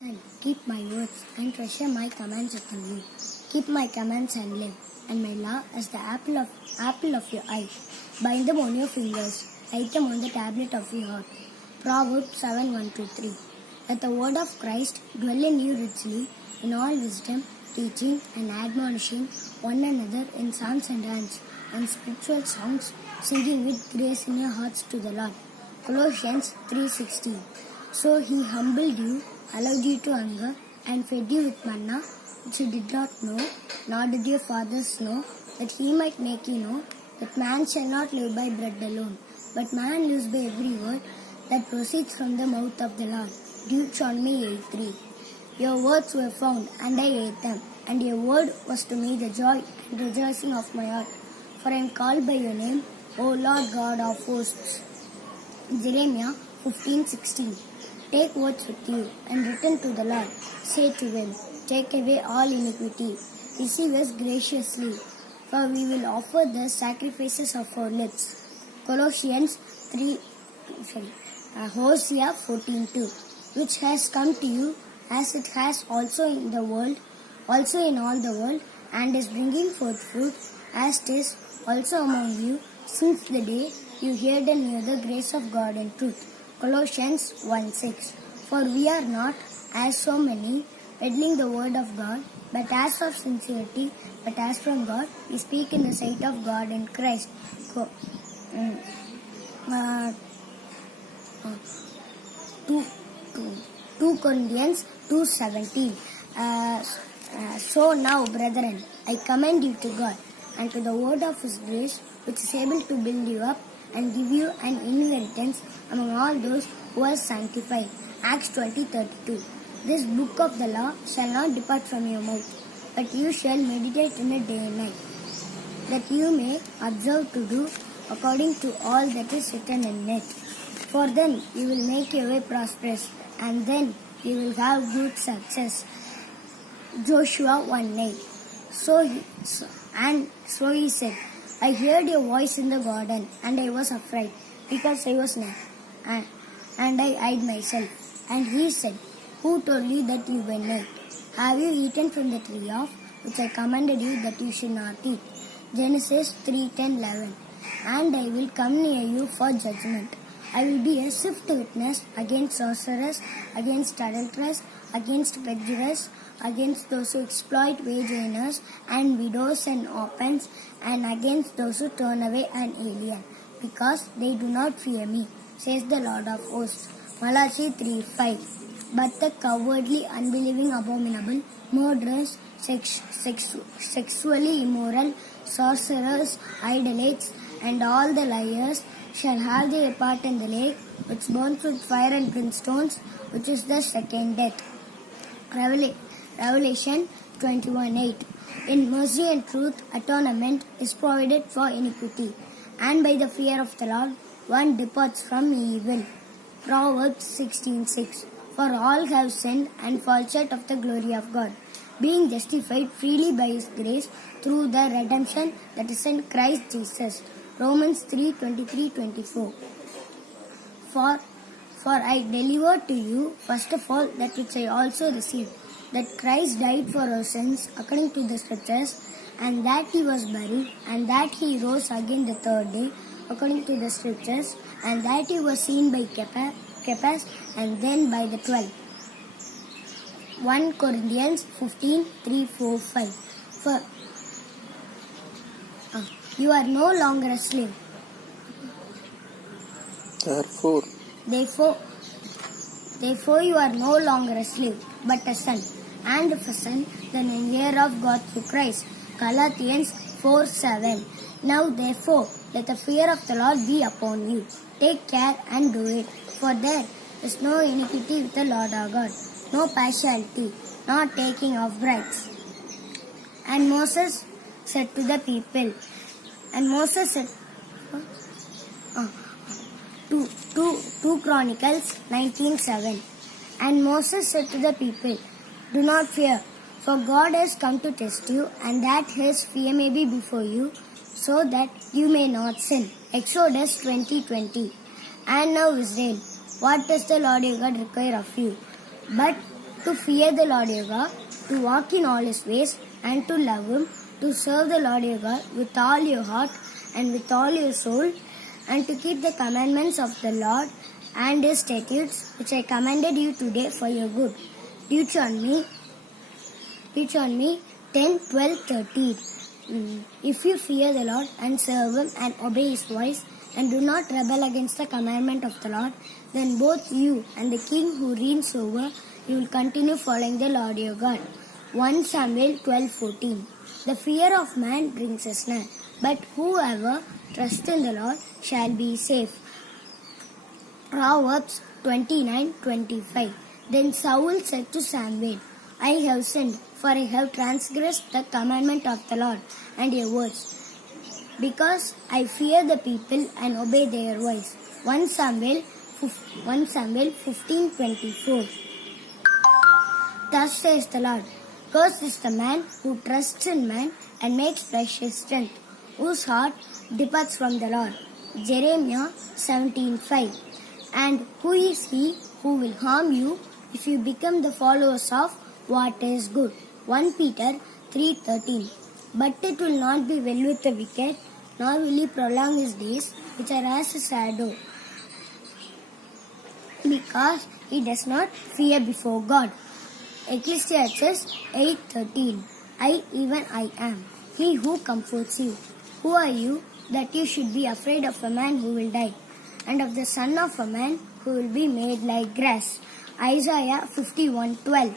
And keep my words and treasure my commands upon you. Keep my commands and live, and my law as the apple of your eye. Bind them on your fingers, write them on the tablet of your heart. Proverbs 7:1-3. Let the word of Christ dwell in you richly, in all wisdom, teaching and admonishing one another in psalms and hymns and spiritual songs, singing with grace in your hearts to the Lord. Colossians 3:16. So he humbled you, allowed you to hunger, and fed you with manna, which you did not know, nor did your fathers know, that he might make you know that man shall not live by bread alone, but man lives by every word that proceeds from the mouth of the Lord. Deuteronomy 8:3. Your words were found, and I ate them, and your word was to me the joy and rejoicing of my heart. For I am called by your name, O Lord God of hosts. Jeremiah 15:16. Take words with you and return to the Lord. Say to him, take away all iniquity. Receive us graciously, for we will offer the sacrifices of our lips. Colossians 3, Hosea 14:2. Which has come to you as it has also in all the world, and is bringing forth fruit, as it is also among you, since the day you heard and knew the grace of God and truth. Colossians 1:6. For we are not, as so many, peddling the word of God, but as of sincerity, but as from God, we speak in the sight of God and Christ. 2 Corinthians 2:17. So now, brethren, I commend you to God and to the word of His grace, which is able to build you up and give you an inheritance among all those who are sanctified. Acts 20:32. This book of the law shall not depart from your mouth, but you shall meditate in it day and night, that you may observe to do according to all that is written in it. For then you will make your way prosperous, and then you will have good success. Joshua 1:8. So he said, I heard your voice in the garden, and I was afraid, because I was naked, and I hid myself. And he said, who told you that you were naked? Have you eaten from the tree of which I commanded you that you should not eat? Genesis 3:10-11. And I will come near you for judgment. I will be a swift witness against sorcerers, against adulterers, against perjurers, against those who exploit wage earners and widows and orphans, and against those who turn away an alien, because they do not fear me, says the Lord of hosts. Malachi 3:5. But the cowardly, unbelieving, abominable, murderers, sexually immoral, sorcerers, idolates, and all the liars shall have their part in the lake, which burns with fire and brimstones, which is the second death. Revelation 21:8. In mercy and truth, atonement is provided for iniquity, and by the fear of the Lord, one departs from evil. Proverbs 16:6. For all have sinned and fall short of the glory of God, being justified freely by His grace through the redemption that is in Christ Jesus. Romans 3:23-24. For I delivered to you first of all that which I also received, that Christ died for our sins according to the Scriptures, and that He was buried, and that He rose again the third day according to the Scriptures, and that He was seen by Cephas, and then by the 12. 1 Corinthians 15:3-4-5. For you are no longer a slave. Therefore you are no longer a slave, but a son. And if a son, then an heir of God through Christ. Galatians 4:7. Now therefore, let the fear of the Lord be upon you. Take care and do it. For there is no iniquity with the Lord our God, no partiality, no taking of bribes. And Moses said to the people, 2 Chronicles 19:7. And Moses said to the people, do not fear, for God has come to test you, and that His fear may be before you, so that you may not sin. Exodus 20:20. And now Israel, what does the Lord your God require of you, but to fear the Lord your God, to walk in all his ways, and to love him, to serve the Lord your God with all your heart and with all your soul, and to keep the commandments of the Lord and his statutes, which I commanded you today for your good. Deuteronomy 10:12-13. If you fear the Lord and serve him and obey his voice, and do not rebel against the commandment of the Lord, then both you and the king who reigns over you will continue following the Lord your God. 1 Samuel 12:14. The fear of man brings a snare, but whoever trusts in the Lord shall be safe. Proverbs 29:25. Then Saul said to Samuel, I have sinned, for I have transgressed the commandment of the Lord and your words, because I fear the people and obey their voice. 1 Samuel 15:24. Thus says the Lord, cursed is the man who trusts in man and makes flesh his strength, whose heart departs from the Lord. Jeremiah 17:5. And who is he who will harm you if you become the followers of what is good? 1 Peter 3:13. But it will not be well with the wicked, nor will he prolong his days, which are as a shadow, because he does not fear before God. Ecclesiastes 8:13. I, even I am, he who comforts you. Who are you that you should be afraid of a man who will die, and of the son of a man who will be made like grass? Isaiah 51:12.